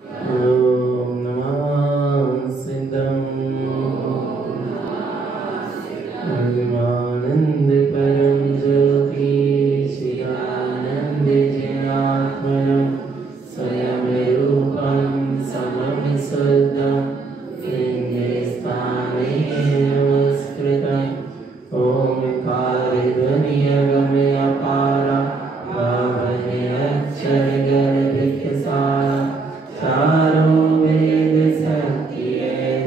ओम नमः सिद्धम् आनंद परम ज्योति चिदानंद जयात्मनं स्वयं रूपं समं शुद्धं लिंगस्थाने नमस्कृतम् ओंकारे ध्वनियगमे अपारा भावने अक्षर गर्भितसारा चारों वेद सत्य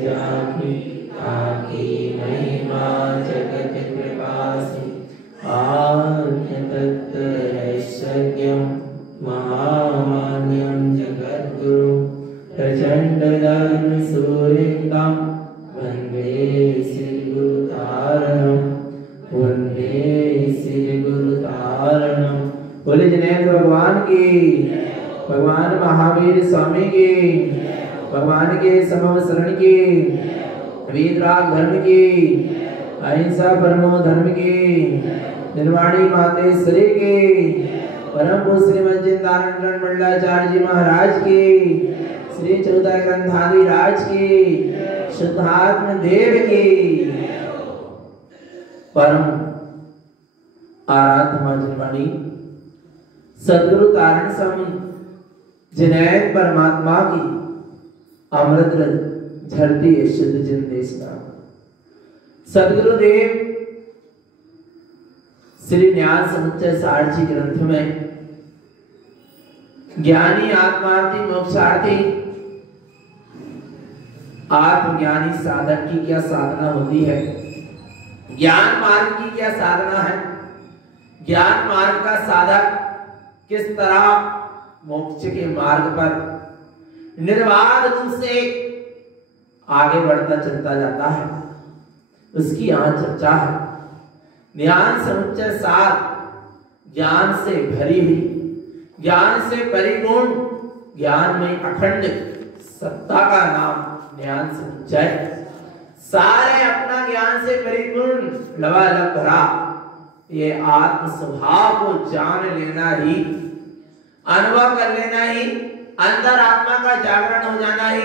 जाकी ताकी महिमा जगत प्रकाशी आद्य तत्व ऐश्वर्यं महामान्यं जगद्गुरु प्रचंड धर्म सूर्यं वंदे श्री गुरु तारणम वंदे श्री गुरु तारणम। बोले जिनेंद्र भगवान की, भगवान महावीर स्वामी की, भगवान के समव शरण की, वीतराग धर्म की, अहिंसा परमो धर्म की, निर्वाणी मातेश्वरी की, परम पूज्य श्रीमद जिंदानंद मंडलाचार्य जी महाराज की, श्री चौदह ग्रंथादि राज की, शुद्धात्म देव की, परम आराध्य मां जिनवाणी सद्गुरु तारण स्वामी जिनैत परमात्मा की अमृत झरती है शुद्ध जिंदेशना। सद्गुरुदेव श्री ज्ञान समुच्चय सारची ग्रंथ में ज्ञानी आत्मार्थी मोक्षार्थी आत्मज्ञानी साधक की क्या साधना होती है, ज्ञान मार्ग की क्या साधना है, ज्ञान मार्ग का साधक किस तरह मोक्ष के मार्ग पर निर्बाध रूप से आगे बढ़ता चलता जाता है, उसकी यहाँ चर्चा है। ज्ञान समुच्चय सार, ज्ञान से भरी हुई, ज्ञान से परिपूर्ण, ज्ञान में अखंड सत्ता का नाम ज्ञान समुच्चय। सारे अपना ज्ञान से परिपूर्ण लबालब भरा ये आत्म स्वभाव को जान लेना ही, अनुभव कर लेना ही, अंदर आत्मा का जागरण हो जाना ही,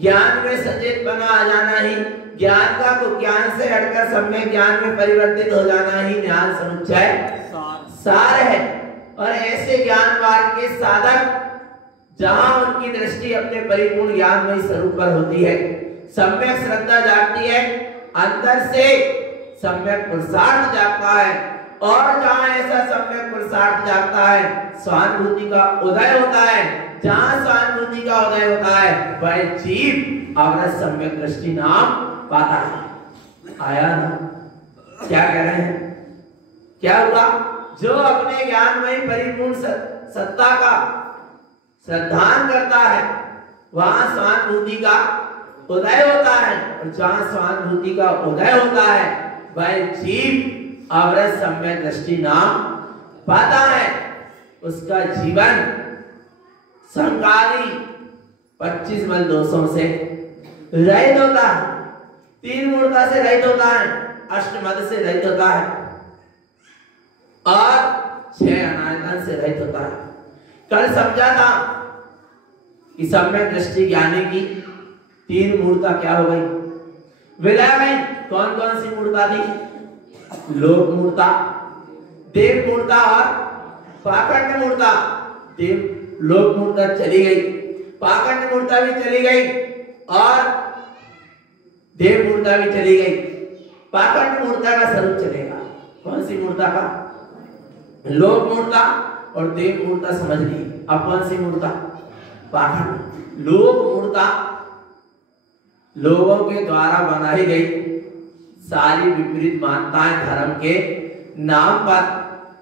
ज्ञान में सचेत बना आ जाना ही, ज्ञान का को ज्ञान से हटकर सम्यक ज्ञान में परिवर्तित हो जाना ही ज्ञान समुच्चय सार है। और ऐसे ज्ञान मार्ग के साधक जहां उनकी दृष्टि अपने परिपूर्ण ज्ञान में स्वरूप पर होती है, सम्यक श्रद्धा जागती है, अंदर से सम्यक पुरुषार्थ जागता है, और जहां ऐसा सम्यक पुरुषार्थ जागता है स्वानुभूति का उदय होता है, जहां स्वानुभूति का उदय होता है वह जीव अवरत सम्यक दृष्टि नाम पाता है। आया ना? क्या कह रहे हैं? क्या हुआ? जो अपने ज्ञान में परिपूर्ण सत्ता का श्रद्धान करता है वहां स्वानुभूति का उदय होता है, और जहां स्वानुभूति का उदय होता है वह जीव अवरत सम्यक दृष्टि नाम पाता है। उसका जीवन संकारी 25 बल दोषों से रहित होता है, 3 मूर्ता से रहित होता है, अष्टमद से रहित होता है, और 6 अनायतन से रहित होता है। कल समझा था कि सम्यक दृष्टि ज्ञानी की 3 मूर्ता क्या हो गई? विलय गई। कौन कौन सी मूर्ता थी? लोक मूर्ता, देव मूर्ता और पाखंड मूर्ता। देव लोक मूर्ता चली गई, पाखंड मूर्ता भी चली गई, और देव मूर्ता भी चली गई। पाखंड मूर्ता का स्वरूप चलेगा। कौन सी मूर्ता का? लोक मूर्ता और देव मूर्ता समझ ली। अब कौन सी मूर्ता? पाखंड। लोक मूर्ता लोगों के द्वारा बनाई गई सारी विपरीत मान्यताएं धर्म के नाम पर,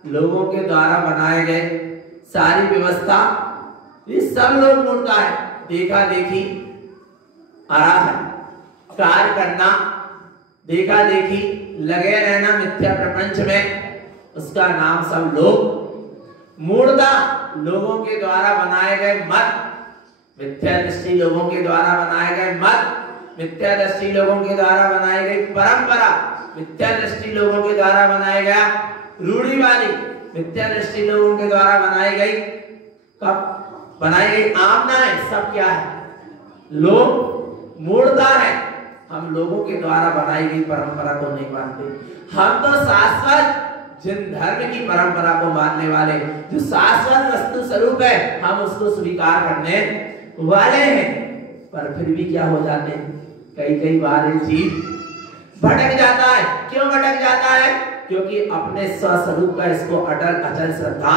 लोगों के द्वारा बनाए गए सारी व्यवस्था, ये सब लोग मूर्ता है। देखा देखी आ रहा है, कार्य करना, देखा देखी लगे रहना मिथ्या प्रपंच में, उसका नाम सब लोग मूर्ता। लोगों के द्वारा बनाए गए मत, मिथ्या दृष्टि लोगों के द्वारा बनाए गए मत, मिथ्या दृष्टि लोगों के द्वारा बनाई गई परंपरा, मिथ्या दृष्टि लोगों के द्वारा बनाया गया रूढ़िवादी, मिथ्या दृष्टि लोगों के द्वारा बनाई गई कब बनाई गई आमनाएं सब क्या है? लोग मूर्ता है। हम लोगों के द्वारा बनाई गई परंपरा को नहीं मानते। हम तो शाश्वत जिन धर्म की परंपरा को मानने वाले, जो शाश्वत वस्तु स्वरूप है, हम उसको स्वीकार करने वाले हैं। पर फिर भी क्या हो जाते हैं, कई बार ये चीज भटक जाता है। क्यों भटक जाता है? क्योंकि अपने स्वस्वरूप का इसको अटल अचल श्रद्धा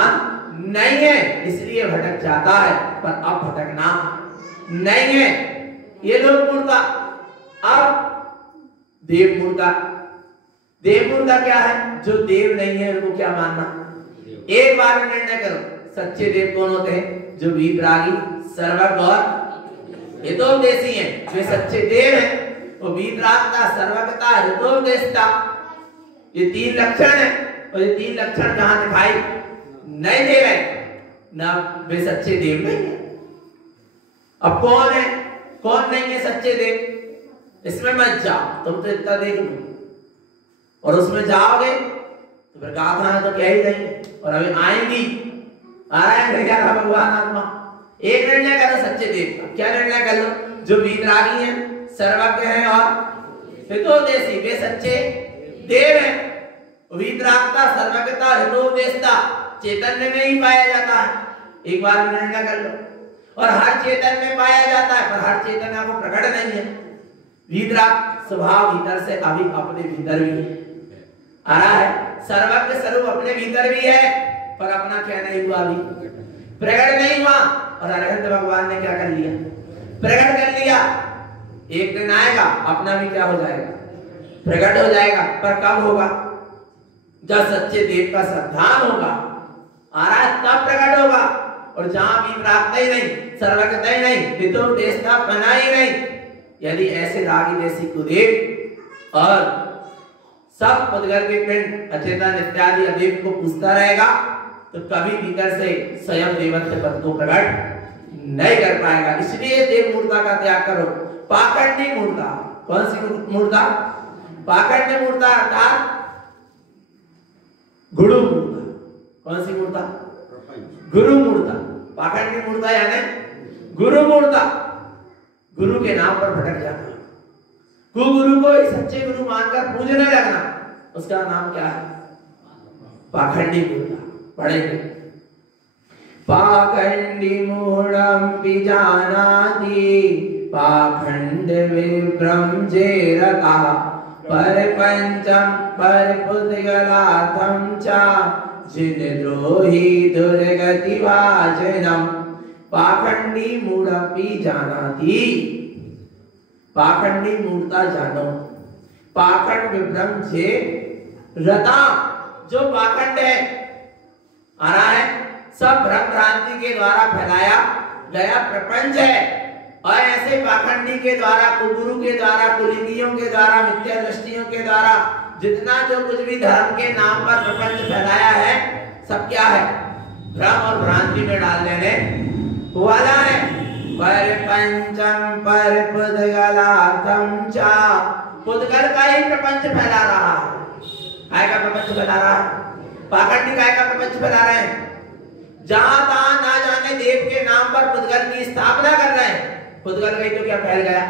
नहीं है, इसलिए भटक जाता है। पर अब भटकना नहीं है। ये लोग मूर्ता, अब देव मूर्ता। देव मूर्ता क्या है? जो देव नहीं है उनको क्या मानना? एक बार में निर्णय करो, सच्चे देव कौन होते हैं? जो वीतरागी, सर्वज्ञ और हितोपदेशी हैं। वे सच्चे देव हैं। वो वीतरागता, सर्वज्ञता, हितोपदेशता, ये तीन लक्षण है। और ये तीन लक्षण जहां दिखाई नहीं दे रहे ना, वे सच्चे देव नहीं है। अब कौन है, कौन नहीं है सच्चे देव? इसमें मत जाओ, तुम तो इतना देख लो। और उसमें जाओगे तो फिर गाथा है तो क्या ही नहीं। और अभी आएंगी, आ रहा है भैया भगवान आत्मा। एक निर्णय करो सच्चे देव का। क्या निर्णय कर लो? जो वीतरागी हैं, सर्वज्ञ हैं और हितोपदेशी, वे सच्चे देव हैं। वीतरागता, सर्वज्ञता, हितोपदेशता चैतन्य में ही पाया जाता है। एक बार निर्णय कर लो। और हर चेतन में पाया जाता है, पर हर चेतन आपको प्रकट नहीं है। वीतराग स्वभाव भीतर से अभी अपने भीतर भी है, आ रहा है। सर्वज्ञ स्वरूप अपने भीतर भी है, पर अपना क्या नहीं हुआ, अभी प्रकट नहीं हुआ। और अरहंत भगवान ने क्या कर लिया? प्रकट कर लिया। एक दिन आएगा अपना भी क्या हो जाएगा? प्रकट हो जाएगा। पर कब होगा? जब सच्चे देव का श्रद्धान होगा, आ रहा है, तब प्रकट होगा। और जहां भी प्राप्त ही नहीं, सर्वज्ञता ही नहीं, हितोपदेशता बना ही नहीं, यदि ऐसे रागी देशी कुदेव और सब पुद्गल के पिंड अचेतन इत्यादि अदेव को पूछता रहेगा, तो कभी भीतर से स्वयं देवत्व पद को प्रकट नहीं कर पाएगा। इसलिए देव मूर्ता का त्याग करो। पाखंडी मूर्ता, कौन सी मूर्ता? पाखंडी मूर्ता अर्थात गुरु मूर्ता। कौन सी मूर्ता? गुरु मूर्ता। पाखंडी मूर्ता यानी गुरु मूर्ता। गुरु के नाम पर भटक जाना, गुरु को एक सच्चे गुरु मानकर पूजने लगना, उसका नाम क्या है? पाखंडी मूर्ता। पढ़ेंगे। पाखंडी मूढ़ं पिजानाति पाखंड विभ्रम जेरका परपंचम परपुद्गलार्थं च जिन द्रोही दुर्गति भाजनम। पाखंडी मूढ़ं जानाति, पाखंडी मूर्ता जानो। पाखंड विभ्रम जे रता, जो पाखंड है, आ रहा है, सब भ्रम भ्रांति के द्वारा फैलाया गया प्रपंच है। और ऐसे पाखंडी के द्वारा, कुगुरु के द्वारा, कुलिंगियों के द्वारा, मिथ्या दृष्टियों के द्वारा जितना जो कुछ भी धर्म के नाम पर प्रपंच फैलाया है, सब क्या है? भ्रम और भ्रांति में डाल देने वाला है। परपंचम परपुद्गलार्थं च, पुद्गल का ही प्रपंच फैला रहा है। काय का प्रपंच फैला रहा है? पाखंडी काय का प्रपंच फैला रहे हैं? जहां तहां ना जाने देव के नाम पर पुद्गल की स्थापना कर रहे हैं। पुद्गल गई तो क्या फैल गया?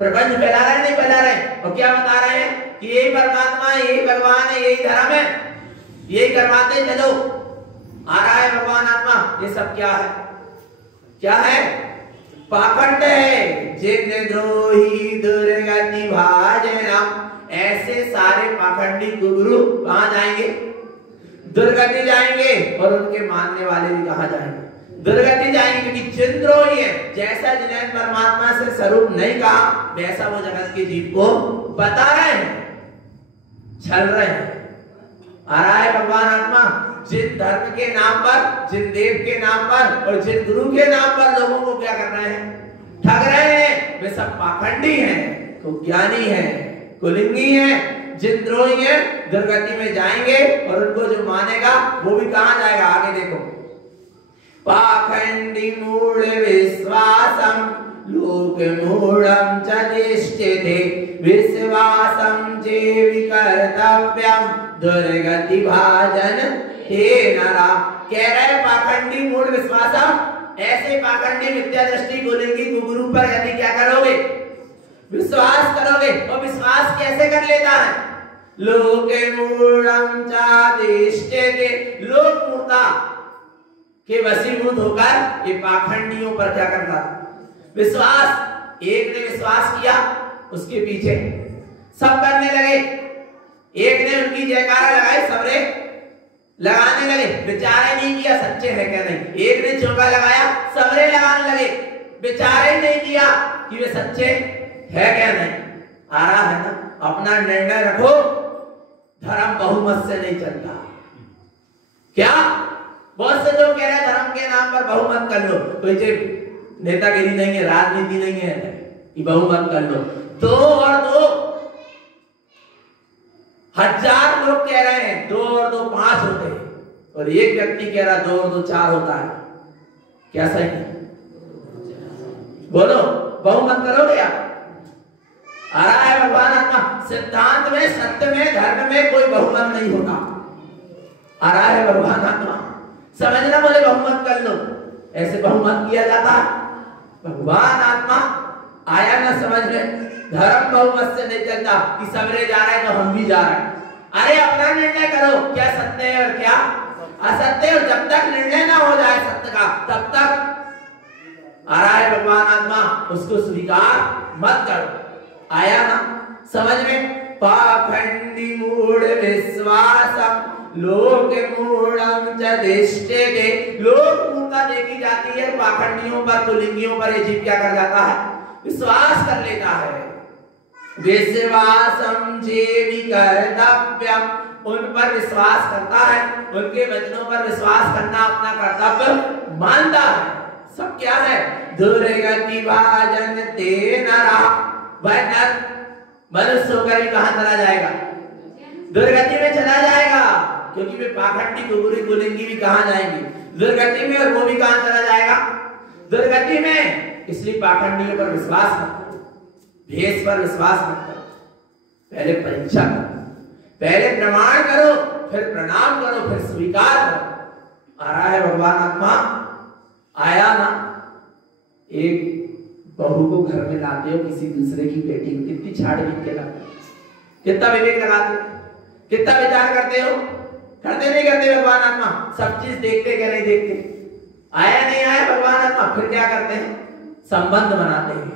प्रपंच फैला रहे हैं, नहीं फैला रहे हैं? और क्या बता रहे हैं कि यही परमात्मा है, यही भगवान है, यही धर्म है, यही करवाते चलो। आ रहा है भगवान आत्मा। ये सब क्या है? क्या है? पाखंड है। जिन द्रोही दुर्गति भाजनम, ऐसे सारे पाखंडी गुरु कहां जाएंगे? दुर्गति जाएंगे। और उनके मानने वाले भी कहां जाएंगे? दुर्गति जाएंगे। क्योंकि जिन द्रोही है, जैसा जिन्हें परमात्मा से स्वरूप नहीं कहा, वैसा वो जगत के जीव को बता रहे हैं, छल रहे हैं। आ रहा है भगवान आत्मा। जिन धर्म के नाम पर, जिन देव के नाम पर और जिन गुरु के नाम पर लोगों को क्या कर रहे हैं? ठग रहे हैं। वे सब पाखंडी हैं, तो ज्ञानी हैं, कुलिंगी हैं, जिन द्रोही हैं, दुर्गति में जाएंगे। और उनको जो मानेगा वो भी कहां जाएगा? आगे देखो। पाखंडी मूढ़ विश्वासम लोक मूढ़ं च तिष्ठति विश्वासं जीवि कर्तव्यम दुर्गति भाजन हे नरा। कह रहे पाखंडी मूढ़ विश्वासम ऐसे पाखंडी मिथ्या दृष्टि बोलेंगी गुरु पर यदि क्या करोगे, विश्वास करोगे। और विश्वास कैसे कर लेता है, लोके मूढ़ं चादिष्टेते, लोक मूढ़ता के वशीभूत होकर ये पाखंडियों पर क्या करता, विश्वास। एक ने विश्वास किया, उसके पीछे सब करने लगे। एक ने उनकी जयकारा लगाई, सबरे लगाने लगे, विचारे नहीं किया सच्चे है क्या नहीं। एक ने चौका लगाया, सबरे लगाने लगे, विचारे नहीं किया कि वे सच्चे है क्या नहीं। आ रहा है ना, अपना निर्णय रखो, धर्म बहुमत से नहीं चलता। क्या बहुत से लोग कह रहे हैं धर्म के नाम पर बहुमत कर लो, कोई नेतागिरी नहीं है, राजनीति नहीं है, कि बहुमत कर लो। 2 और 2 1000 लोग कह रहे हैं 2 और 2 5 होते हैं, और एक व्यक्ति कह रहा 2 और 2 4 होता है। क्या सही है, बोलो बहुमत करोगे आप? आ रहा है भगवान आत्मा, सिद्धांत में, सत्य में, धर्म में कोई बहुमत नहीं होता। आ रहा है भगवान आत्मा, समझना, बोले बहुमत कर लो, ऐसे बहुमत किया जाता है। भगवान आत्मा आया ना समझ में, धर्म बहुमत से नहीं चलता कि सबरे जा रहे हैं तो हम भी जा रहे हैं। अरे अपना निर्णय करो, क्या सत्य है और क्या असत्य है, और जब तक निर्णय ना हो जाए सत्य का, तब तक आ रहा है भगवान आत्मा उसको स्वीकार मत करो। आया ना समझ में, पाखंडी मूढ़ विश्वासम लोक मूढ़ं च दिष्टेते, लोक मूढ़ता देखी जाती है पाखंडियों पर, कुलिंगियों पर। ये जीव क्या कर जाता है, विश्वास कर लेता है। विश्वासम जेवि कर्तव्यम, उन पर विश्वास करता है, उनके वचनों पर विश्वास करना अपना कर्तव्य मानता है। सब क्या है, दुर्गति भाजन ते नरा, वह नर मनुष्य होकर ही कहां चला जाएगा, दुर्गति में चला जाएगा, क्योंकि वे पाखंडी कुबुरी कुलिंगी भी कहां जाएंगी, दुर्गति में, और वो भी कहां चला जाएगा, दुर्गति में। इसलिए पाखंडियों पर विश्वास मत करो, भेष पर विश्वास मत करो, पहले परीक्षा करो, पहले प्रमाण करो, फिर प्रणाम करो, फिर स्वीकार करो। आ रहा है भगवान आत्मा, आया ना। एक बहू को घर में लाते हो, किसी दूसरे की बेटी को, कितनी छाड़ बीत के लाते हो, कितना विवेक लगाते हो, कितना विचार करते हो, करते नहीं करते भगवान आत्मा, सब चीज देखते क्या नहीं देखते। आया नहीं आया भगवान आत्मा, फिर क्या करते हैं, संबंध बनाते हैं।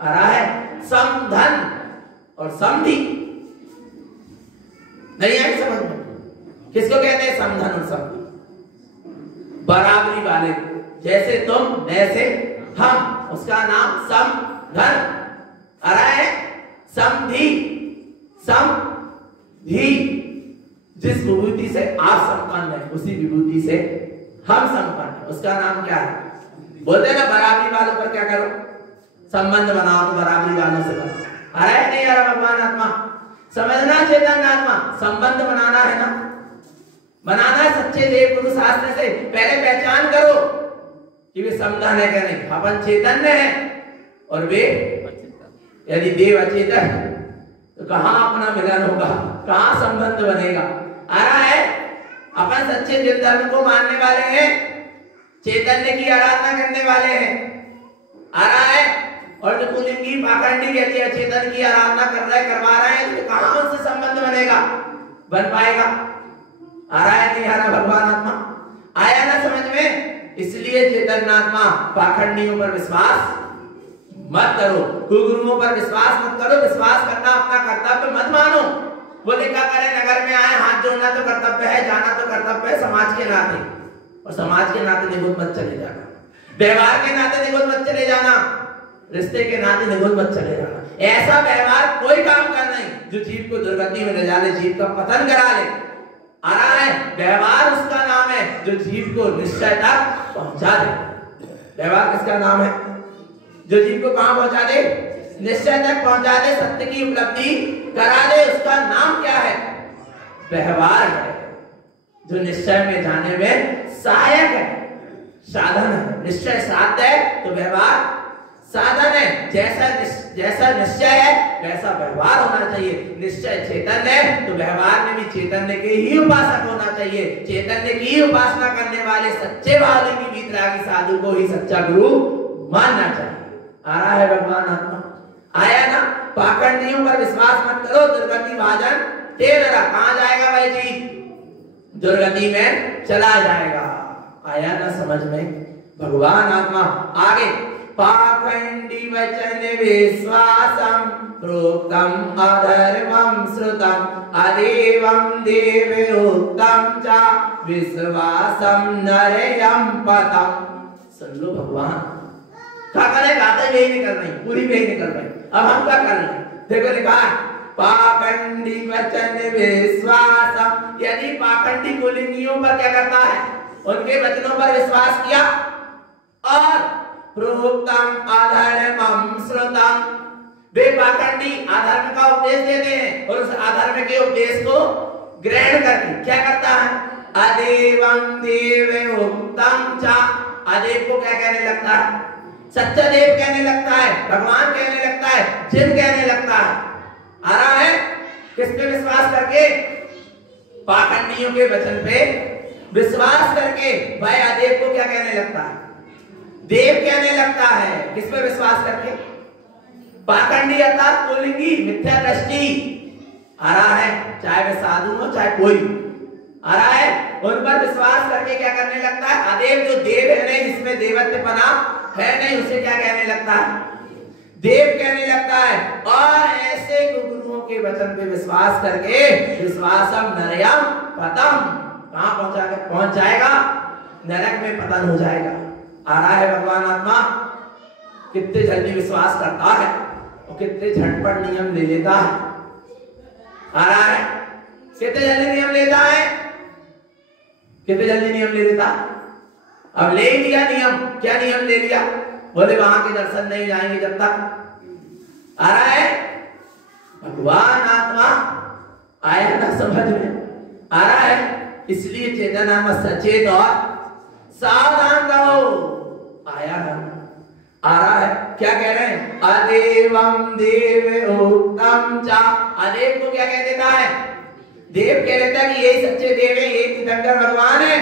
आ रहा है समधन और समधि, नहीं आई समझ में, किसको कहते हैं समधन और समधि, बराबरी वाले, जैसे तुम वैसे हम, उसका नाम समधन। आ रहा है समधि, समधि, जिस विभूति से आप संपन्न है उसी विभूति से हम संपन्न है, उसका नाम क्या है, बोलते ना बराबरी वालों पर क्या करो, संबंध बनाओ, तो बराबरी वालों से बनाओ। आ रहा है नहीं आ रहा भगवान आत्मा, समझना चेतन आत्मा, संबंध बनाना है ना, बनाना है सच्चे देव गुरु शास्त्र से। पहले पहचान करो कि वे समधन है क्या नहीं, अपन चैतन्य है और वे यदि देव अचेतन है, तो कहां अपना मिलन होगा, कहां संबंध बनेगा। आ रहा है अपन सच्चे जिन धर्म को मानने वाले हैं, चैतन्य की आराधना करने वाले हैं। आ रहा है, और जो कुलिंगी पाखंडी कहती है चेतन की आराधना कर रहे करवा रहे हैं, तो कहां उनसे संबंध बनेगा, बन पाएगा। आ रहा है नहीं आ रहा भगवान आत्मा, आया ना समझ में। इसलिए चेतन आत्मा पाखंडियों पर विश्वास मत करो, कुगुरुओं पर विश्वास मत करो, विश्वास करना अपना कर्तव्य मत मानो। बोले क्या करें, नगर में आए, हाथ जोड़ना तो कर्तव्य है, जाना तो कर्तव्य है समाज के नाते, और समाज के नाते निगुत मत चले जाना, व्यवहार के नाते निगुत मत चले जाना, रिश्ते के नाते निगुत मत चले जाना। ऐसा व्यवहार कोई काम कर नहीं जो जीव को दुर्गति में ले जाने, जीव का पतन करा ले। आ रहा है व्यवहार उसका नाम है जो जीव को निश्चय तक पहुंचा दे। व्यवहार किसका नाम है, जो जीव को कहां पहुंचा दे, निश्चय तक पहुंचा दे, सत्य की उपलब्धि करा दे, उसका नाम क्या है, व्यवहार है, जो निश्चय में जाने में सहायक है, साधन है। निश्चय साध्य है तो व्यवहार साधन है। जैसा निश्चय है वैसा व्यवहार होना चाहिए। निश्चय चैतन्य है तो व्यवहार में भी चैतन्य के ही उपासक होना चाहिए। चैतन्य की ही उपासना करने वाले सच्चे वाले की वीतरागी साधु को ही सच्चा गुरु मानना चाहिए। आ रहा है भगवान आत्मा, आया ना। पाखंडियों पर विश्वास मत करो, दुर्गति भाजन तेरा। कहां जाएगा भाई जी? दुर्गति में चला जाएगा। आया ना समझ में भगवान आत्मा। आगे पाखंडी वचन विश्वासम प्रोक्तम अधर्मम श्रुतम अदेवं देवोक्तम च विश्वासम नरयम पतम। सुन लो भगवान क्या करे, गाते भी नहीं कर रही, पूरी भी नहीं कर रही। अब हम क्या कर रहे? देखो लिखा पाखंडी वचन विश्वासम। यदि पाखंडी कुलिंगियों पर क्या करता है? उनके वचनों पर विश्वास किया और प्रोक्तम अधर्मम श्रुतम। वे पाखंडी अधर्म का उपदेश देते हैं और उस अधर्म के उपदेश को ग्रहण करके क्या करता है? अदेवं देव उक्तम च। अदेव को क्या कहने लगता है? सच्चा देव कहने लगता है, भगवान कहने लगता है, जिन कहने लगता है। आ रहा है किस पे विश्वास करके? पाखंडियों के वचन पे विश्वास करके भाई अदेव को क्या कहने लगता है? देव कहने लगता है। किस पे विश्वास करके? पाखंडी अर्थात पुल्लिंगी, मिथ्या दृष्टि। आ रहा है चाहे वे साधु हो चाहे कोई। आ रहा है उन पर विश्वास करके क्या करने लगता है? अदेव जो देव है नहीं, जिसमें देवत्वपना है नहीं, उसे क्या कहने लगता है? देव कहने लगता है। और ऐसे गुरुओं के वचन पे विश्वास करके विश्वासम नरयम पतम। कहां पहुंच जाएगा? नरक में पतन हो जाएगा। आ रहा है भगवान आत्मा। कितने जल्दी विश्वास करता है और कितने झटपट नियम ले लेता है। आ रहा है कितने जल्दी नियम लेता है, कितने जल्दी नियम ले लेता। अब ले लिया नियम। क्या नियम ले लिया? बोले वहां के दर्शन नहीं जाएंगे जब तक। आ रहा है भगवान आत्मा। आया ना समझ में? आ रहा है इसलिए चेतना सचेत और सावधान रहो। आया ना? आ रहा है क्या कह रहे हैं? अदेवं देवोक्तम च। अदेव को क्या कह देता है? देव कह देता है कि यही सच्चे देव है, यही तीर्थंकर भगवान है।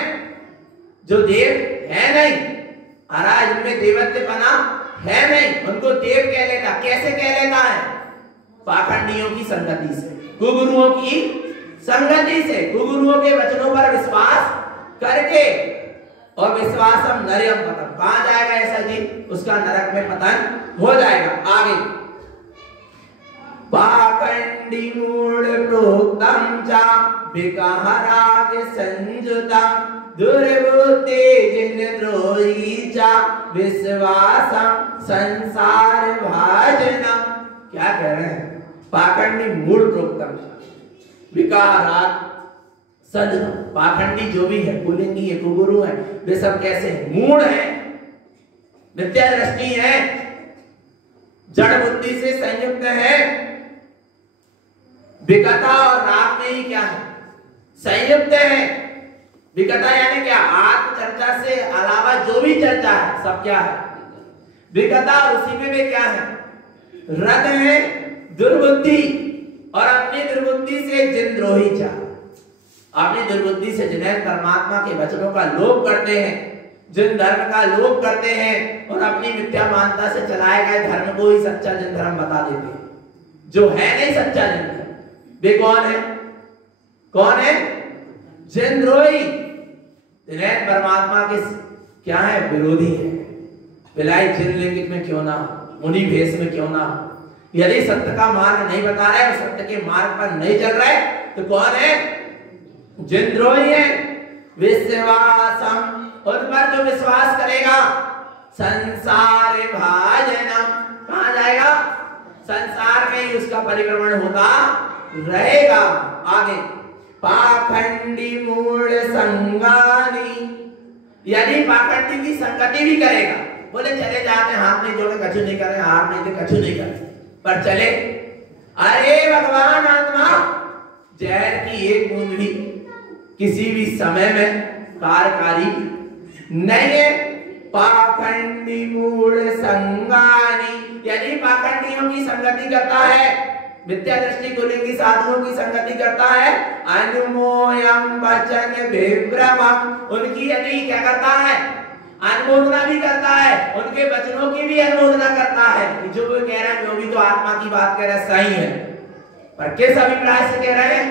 जो देव है नहीं, आ रहा है जिनमें देवत्वपना है नहीं, उनको देव कह लेता। कैसे कह लेता है? पाखंडियों की संगति से, कुगुरुओं की संगति से, कुगुरुओं के वचनों पर विश्वास करके। और विश्वासम नरयम पतन। कहां जाएगा ऐसा जी? उसका नरक में पतन हो जाएगा। आगे पाखंडी मूढ़ प्रोक्तम च विकाराग संयुतम दुर्बुद्धि जिन द्रोही च विश्वासम संसार भाजनम। क्या कह रहे हैं? पाखंडी मूढ़ प्रोक्तम विकाराग सद। पाखंडी जो भी है, पुल्लिंगी है, कुगुरु है, वे सब कैसे हैं? मूढ़ है, मिथ्या दृष्टि है, जड़ बुद्धि से संयुक्त है। विगता और राग में ही क्या है? संयुक्त है। विगता यानी क्या? आत्म चर्चा से अलावा जो भी चर्चा है सब क्या है? विगता। उसी में भी क्या है? रत है, दुर्बुद्धि। और अपनी दुर्बुद्धि से जिन द्रोही चा। अपनी दुर्बुद्धि से जिन्हें परमात्मा के वचनों का लोभ करते हैं, जिन धर्म का लोभ करते हैं और अपनी मिथ्या मान्यता से चलाए गए धर्म को ही सच्चा जिन धर्म बता देते हैं, जो है नहीं सच्चा जिन धर्म। वे कौन है? कौन है? जिन द्रोही। जिन्हें परमात्मा के क्या है? विरोधी है। बिलाई जिन लिंगित में क्यों ना, मुनि भेष में क्यों ना। यदि सत्य का मार्ग नहीं बता रहे, सत्य के मार्ग पर नहीं चल रहे, तो कौन है? जिन द्रोही है। विश्वासम। उन पर जो विश्वास करेगा संसार भाजनम। कहां जाएगा? संसार में ही उसका परिक्रमण होता रहेगा। आगे पाखंडी मूढ़ संगानी। यदि पाखंडी की संगति भी करेगा, बोले चले जाते हाथ नहीं जोड़े, कछु नहीं करे, हाथ नहीं दे, कछु नहीं करे, पर चले। अरे भगवान आत्मा, जहर की एक बूंद भी किसी भी समय में कार्यकारी नहीं है। पाखंडी मूढ़ संगानी संगति करता है, मिथ्या दृष्टि कुलिंगी साधुओं की संगति करता है, अनुमोयम वचन विभ्रमम, उनकी यदि क्या करता है, अनुमोदना भी करता है, उनके वचनों की भी अनुमोदना करता है कि जो वो कह रहे हैं वो भी तो आत्मा की बात कह रहे हैं, सही है, पर किस अभिप्राय से कह रहे हैं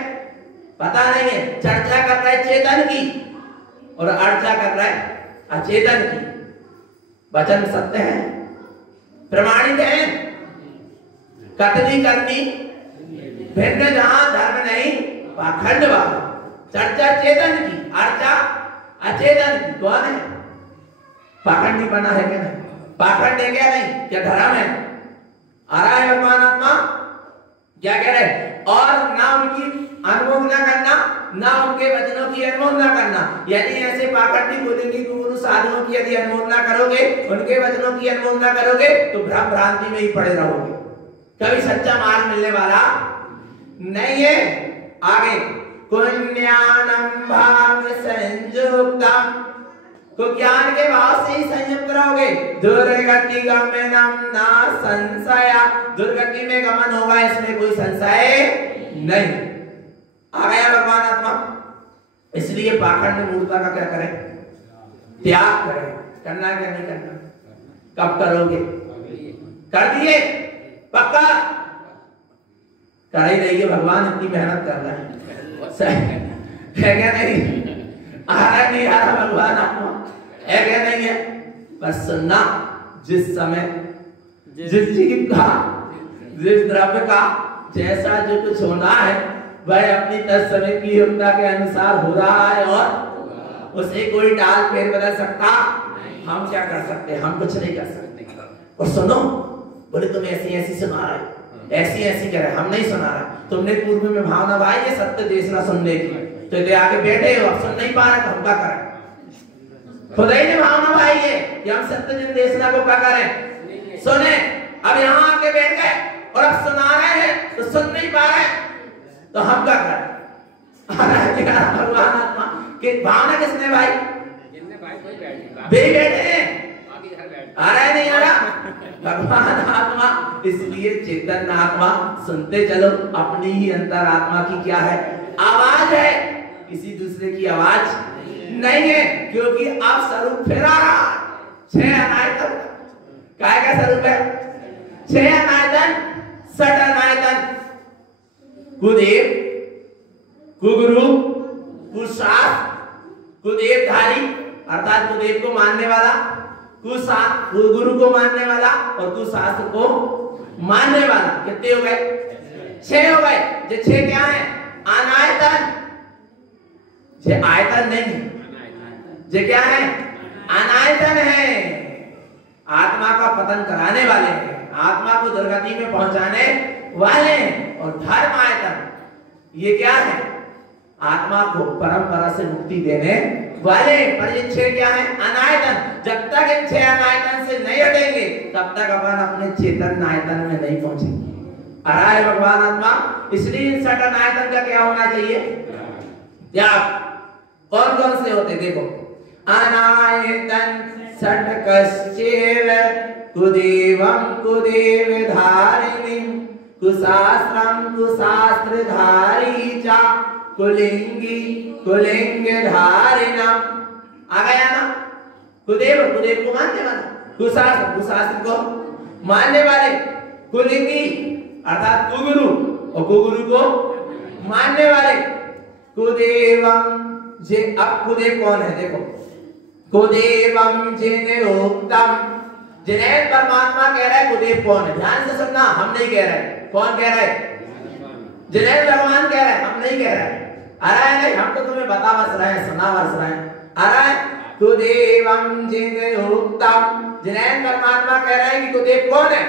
पता नहीं है। चर्चा कर रहे हैं चेतन की और अर्चा कर रहे हैं अचेतन की। वचन सत्य है, प्रमाणित है, कथनी करनी भिन्न जहां धर्म नहीं पाखंड वाला। चर्चा चेतन की, अर्चा अचेतन की। कौन है पाखंडी बना है क्या? नहीं पाखंड है क्या? नहीं क्या धर्म है? आ रहा है भगवान आत्मा क्या कह रहे हैं? और ना उनकी अनुमोदना करना, ना उनके वचनों की अनुमोदना करना। यदि ऐसे पाखंडी बोलेंगे गुरु साधुओं की यदि अनुमोदना करोगे, उनके वचनों की अनुमोदना करोगे तो भ्रम भ्रांति में ही पड़े रहोगे, कभी सच्चा मार्ग मिलने वाला नहीं है। आगे कुज्ञानम भाव संयुक्तम, तो ज्ञान के भाव से ही संयुक्त रहोगे। दुर्गति गमनम ना संशय, दुर्गति में गमन होगा इसमें कोई संशय नहीं। आ गया भगवान आत्मा। इसलिए पाखंड मूर्खता का क्या करें? त्याग करें। करना क्या नहीं करना? कब करोगे? कर दिए पक्का कर ही रहिए, भगवान इतनी मेहनत कर रहा है क्या नहीं? आ रहा नहीं आ रहा भगवान आत्मा है क्या नहीं है? पर सुनना, जिस समय जिस जीव का जिस द्रव्य का जैसा जो कुछ होना है वह अपनी तत्समय की योग्यता के अनुसार हो रहा है और उसे कोई डाल फेर बदल सकता। हम क्या कर सकते हैं? हम कुछ नहीं कर सकते। और सुनो, बोले तुम ऐसी ऐसी सुना रहे, ऐसी ऐसी कह रहे, हम नहीं सुना रहे। तुमने पूर्व में भावना भाई ये सत्य देशना सुनने की, तो ये आके बैठे हो, अब सुन नहीं पा रहे तो हम क्या करें? खुदा ही ने भावना भाई है कि हम सत्य देशना को क्या करें? सुने। अब यहाँ आके बैठ गए और अब सुना रहे हैं तो सुन नहीं पा रहे तो हम क्या करें? भगवान आत्मा कि भावना किसने भाई? बैठे हैं, आ रहा है नहीं आ रहा? भगवान आत्मा। इसलिए चेतन आत्मा सुनते चलो, अपनी ही अंतर आत्मा की क्या है? आवाज है, किसी दूसरे की आवाज नहीं है। क्योंकि आप स्वरूप फिर आ रहा है। 6 अनायतन काय का स्वरूप है? 6 अनायतन, 6 अनायतन, कुदेव, कुगुरु, कुशास्त्र, कुदेवधारी अर्थात कुदेव को मानने वाला, गुरु को मानने वाला और कुशास्त्र को मानने वाला। कितने हो गए? 6 हो गए। ये 6 क्या है? अनायतन। ये आयतन नहीं है, ये क्या है? अनायतन है। आत्मा का पतन कराने वाले हैं, आत्मा को दुर्गति में पहुंचाने वाले हैं। और धर्म आयतन ये क्या है? आत्मा को परंपरा से मुक्ति देने वाले। पर ये 6 क्या है? अनायतन। जब तक इन 6 अनायतन से नहीं हटेंगे तब तक अपन अपने चेतन आयतन में नहीं पहुंचेंगे। आ रहा है भगवान आत्मा। इसलिए इन 6 अनायतन का क्या होना चाहिए? त्याग। कौन कौन से होते? देखो, अनायतन षट्कश्चेव कुदेवं कुदेवधारिणीं कुशास्त्रं कुशास्त्रधारी च कुलिंगी कुलिंगधारिणम्। आ गया ना? कुदेव, कुदेव को मानने वाला, कुशास्त्र, कुशास्त्र को मानने वाले, कुलिंगी अर्थात कुगुरु और कुगुरु को मानने वाले। कुदेवम जे, अब कुदेव कौन है? देखो, कुदेवम जिन्हें उत्तम, जिन्हें परमात्मा कह रहा है कुदेव कौन है? ध्यान से सुनना, हम नहीं कह रहे। कौन कह रहा है? जिन्हें भगवान कह रहा है, हम नहीं कह रहे। आ रहा है नहीं? हम तो तुम्हें बता बस रहे हैं, सुना बस रहे हैं। आ रहा है? कुदेवम जिन्हें उत्तम, जिन्हें परमात्मा कह रहे हैं कि कुदेव कौन है?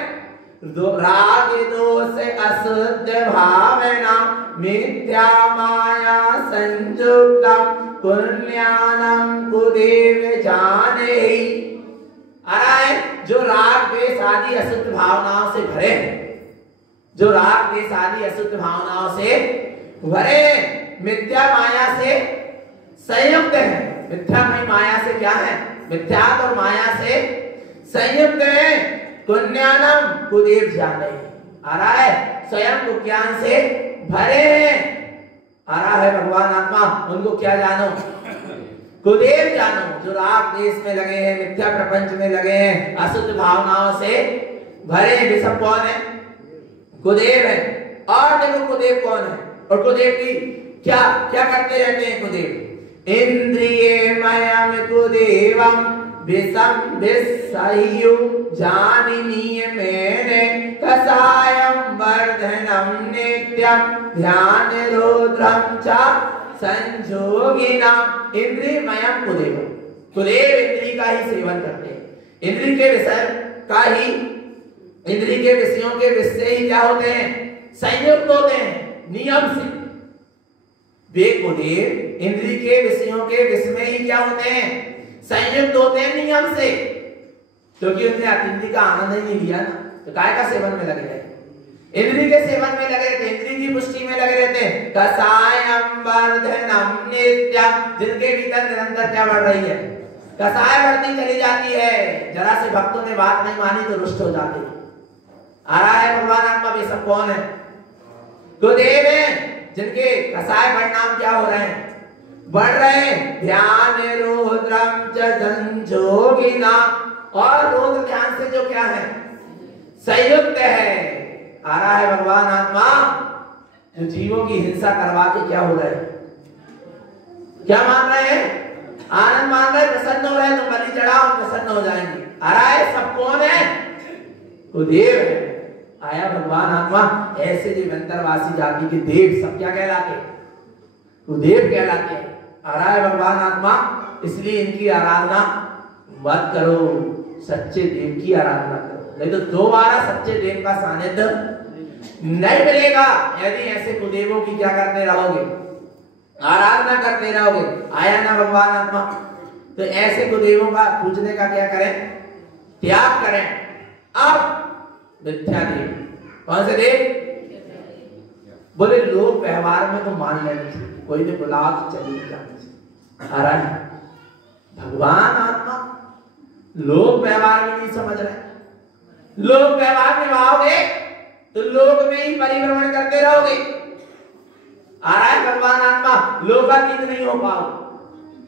राग दोष अशुद्ध भावना मिथ्या माया संयुक्तम पुण्यानम कुदेव जाने। आ रहा है? जो राग द्वेष आदि अशुद्ध भावनाओं से भरे, जो राग द्वेष आदि अशुद्ध भावनाओं से भरे, मिथ्या माया से संयुक्त है। मिथ्या माया से क्या है? मिथ्यात और माया से संयुक्त है। पुण्यानम कुदेव जाने। आ रहा है, स्वयं को ज्ञान से भरे हैं। आ रहा है भगवान आत्मा, उनको क्या जानो? कुदेव जानो, जो राग देश में लगे हैं, मिथ्या प्रपंच में लगे हैं, अशुद्ध भावनाओं से भरे। वे सब कौन है? कुदेव है। और देखो कुदेव कौन है, और कुदेव की क्या क्या करते रहते हैं कुदेव? इंद्रियमयम् कुदेवम् विसंभिसह्यु जानिनीयमेने कषायं वर्धनं नित्यं ध्यान रुद्रं च संयोगिनाम्। इंद्रियमयम् कुदेव, कुदेव इंद्री का ही सेवन करते हैं। इंद्री के विषय का ही, इंद्री के विषयों के विषय ही क्या होते हैं? संयुक्त होते हैं नियम से। वे कुदेव इंद्री के विषयों के विषय में ही क्या होते हैं? संयुक्त होते हैं नियम से, क्योंकि उन्हें अतिथि का आनंद ही नहीं लिया ना, तो काय का सेवन में लगे रहते? इंद्री के सेवन में लगे रहते, इंद्री की पुष्टि में लगे रहते हैं। कषायं वर्धनं नित्यं, जिनके भीतर निरंतर क्या बढ़ रही है? कषाय बढ़ती चली जाती है। जरा से भक्तों ने बात नहीं मानी तो रुष्ट हो जाते। आ रहा है भगवान आत्मा। वे सब कौन है? कुदेव है, जिनके कषाय परिणाम क्या हो रहे हैं? बढ़ रहे हैं। ध्यान रुद्रम च संयोगिना, और रुद्र ध्यान से जो क्या है? संयुक्त है। आ रहा है भगवान आत्मा, जो जीवों की हिंसा करवा के क्या हो रहे हैं? क्या मान रहे हैं? आनंद मान रहे, प्रसन्न हो रहे हैं। तो बलि चढ़ाओ, प्रसन्न हो जाएंगे। आ रहा है सब कौन है? कुदेव है। आया भगवान आत्मा। ऐसे जो अंतरवासी जाति के देव सब क्या कहलाते? कुदेव कहलाते हैं। आ रहा है भगवान आत्मा। इसलिए इनकी आराधना मत करो, सच्चे देव की आराधना करो, नहीं तो दोबारा सच्चे देव का सानिध्य नहीं मिलेगा। यदि ऐसे कुदेवों की क्या करते रहोगे? आराधना करते रहोगे। आया ना भगवान आत्मा। तो ऐसे कुदेवों का पूजने का क्या करें? त्याग करें। अब मिथ्या देव, कौन से देव? बोले लोग व्यवहार में तो मान लेने चाहिए, कोई ने बुलाओ तो चली जाने चाहिए। आ रहा है भगवान आत्मा। लोग व्यवहार में नहीं समझ रहे। लोग व्यवहार निभाओगे तो लोग में ही परिभ्रमण करते रहोगे। आ रहा है भगवान आत्मा। लोकातीत नहीं हो पाओ।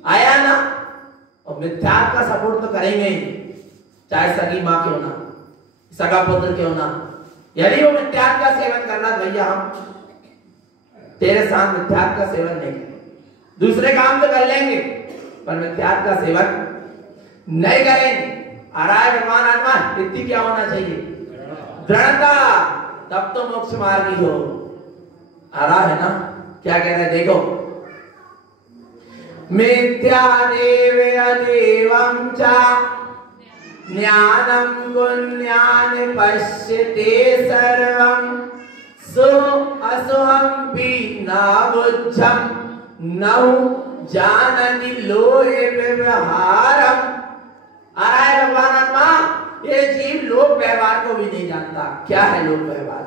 आया ना। और मिथ्यात्व का सपोर्ट तो करेंगे ही, चाहे सगी मां क्यों ना, सगा पुत्र क्यों ना। यदि वो मिथ्यात्व का सेवन करना, भैया हम तेरे साथ मिथ्यात्व का सेवन नहीं करेंगे। दूसरे काम तो कर लेंगे पर मिथ्यात्व का सेवन नहीं करेंगे। आ रहा है भगवान आत्मा। इतनी क्या होना चाहिए? दृढ़ता, तब तो मोक्ष मार्गी हो। आ रहा है ना। क्या कह रहे हैं देखो? मिथ्या देव अदेवं च ज्ञानं गुण्यान पश्यते सर्वं सो असुहं भी न बुद्धं नौ जानति लोहे व्यवहारम। आ रहा है भगवान आत्मा। ये जीव लोक व्यवहार को भी नहीं जानता। क्या है लोक व्यवहार?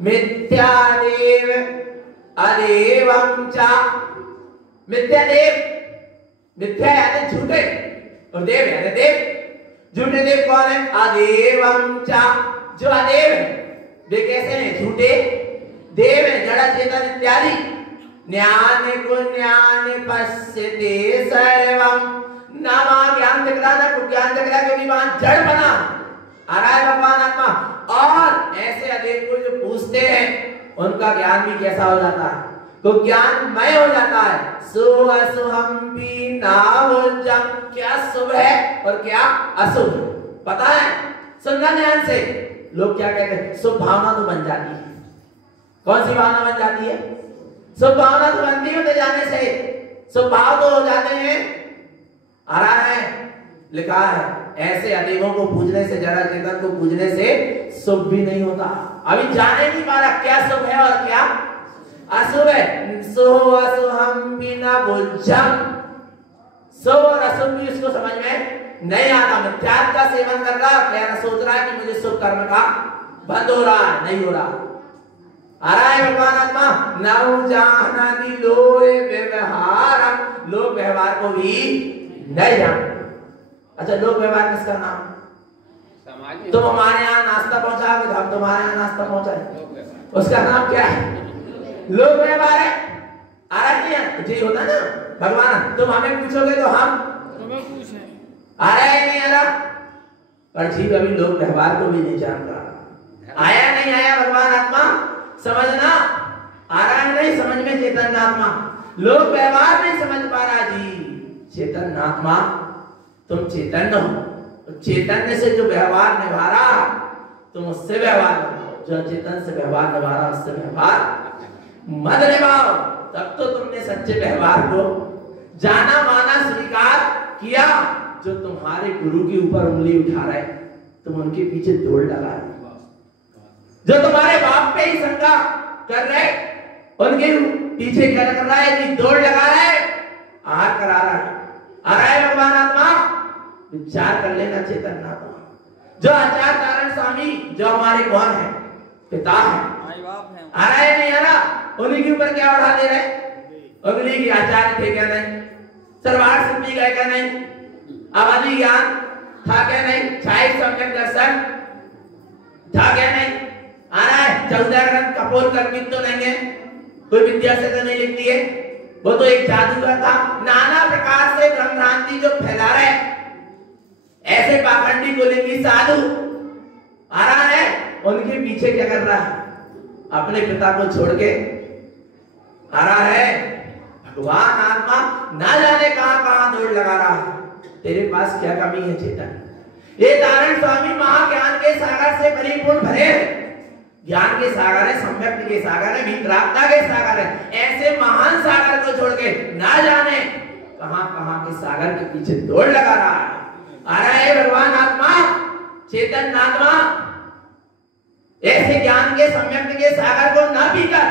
मिथ्या देव अदेवं च। मिथ्या देव, मिथ्या यानी झूठे, और देव यानी देव। झूठे देव कौन है? अदेवं च। जो अदेव है वे कैसे हैं? झूठे देव है, जड़ चेतन इत्यादि। ज्ञान गुण्यान पश्यते सर्वं, ना वहां ज्ञान दिख रहा था, कुछ ज्ञान दिख रहा है, क्योंकि वहां जड़ बना। आ रहा है भगवान आत्मा। और ऐसे अदेव को जो पूछते हैं उनका ज्ञान भी कैसा हो जाता है? तो ज्ञानमय हो जाता है। सो असुहम भी नावुज्जम, क्या शुभ है और क्या अशुभ पता है? सुनना ध्यान से। लोग क्या कहते हैं? शुभ भावना तो बन जाती है। कौन सी भावना बन जाती है? शुभ भावना तो बनती होते जाने से शुभ भाव तो हो जाते हैं। आ रहा है, लिखा है ऐसे अदेवों को पूजने से, जड़ा चेतन को पूजने से शुभ भी नहीं होता। अभी जाने नहीं पा रहा क्या शुभ है और क्या अशुभ है। सो असुहम बिना बुद्धम, शुभ और अशुभ भी उसको समझ में नहीं आता। मिथ्यात्व का सेवन कर रहा, क्या सोच रहा है कि मुझे शुभ कर्म का बंद हो रहा है, नहीं हो रहा। आ रहा है भगवान आत्मा। नौ जानति लोहे व्यवहार, लोक व्यवहार को भी नहीं जानते। अच्छा, लोक व्यवहार किसका नाम? तुम हमारे यहाँ नाश्ता पहुंचा के हम हम तुम्हारे यहाँ नाश्ता पहुंचाए, उसका नाम क्या है? लोक व्यवहार है। आ रहा नहीं है जी, होता ना भगवान, तुम हमें पूछोगे तो हम तुम्हें पूछे, आ रहा है नहीं आ रहा? पर ठीक अभी लोक व्यवहार को भी नहीं जान रहा, आया नहीं आया भगवान आत्मा समझना, आ रहा है नहीं समझ में चेतन आत्मा, लोक व्यवहार नहीं समझ पा रहा जी। चेतन आत्मा तुम चैतन्य हो, चैतन्य से जो व्यवहार निभा रहा तुम उससे व्यवहार निभाओ, जो चेतन से व्यवहार निभा रहा उससे व्यवहार मत निभाओ। तब तो तुमने सच्चे व्यवहार को जाना माना स्वीकार किया। जो तुम्हारे गुरु के ऊपर उंगली उठा रहे तुम उनके पीछे दौड़ लगा रहे, जो तुम्हारे बाप पे ही शंका कर रहे उनके पीछे क्या कर रहा है जी? दौड़ लगा रहा है, आहार करा रहा है। आ रहा है भगवान आत्मा, विचार कर लेना चेतन आत्मा। जो आचार्य नारायण स्वामी जो हमारे कौन है? पिता है, माई बाप है। आ रहा है नहीं आ रहा? उन्हीं के ऊपर क्या उठा दे रहे? उंगली की आचार्य थे क्या नहीं? सर्वार्थ सिद्धि गए क्या नहीं? अवधि ज्ञान था क्या नहीं? छाई सम्यक दर्शन था क्या नहीं? आ रहा है 14 ग्रंथ कपोल कर्मित तो नहीं है, कोई विद्या से तो नहीं लिखती है, वो तो एक जादूगर था। नाना प्रकार से भ्रमभ्रांति जो फैला रहे ऐसे पाखंडी बोलेंगे साधु, आ रहा है उनके पीछे क्या कर रहा है? अपने पिता को छोड़ के आ रहा है। भगवान आत्मा ना जाने कहां कहां दौड़ लगा रहा है। तेरे पास क्या कमी है चेतन? ये नारायण स्वामी महाज्ञान के सागर से परिपूर्ण भरे हैं, ज्ञान के सागर है, सम्यक के सागर है, वितरागता के सागर है। ऐसे महान सागर को छोड़ के ना जाने कहां कहां के सागर के पीछे दौड़ लगा रहा है। आ रहा है भगवान आत्मा, चेतन आत्मा ऐसे ज्ञान के सम्यक के सागर को ना पीकर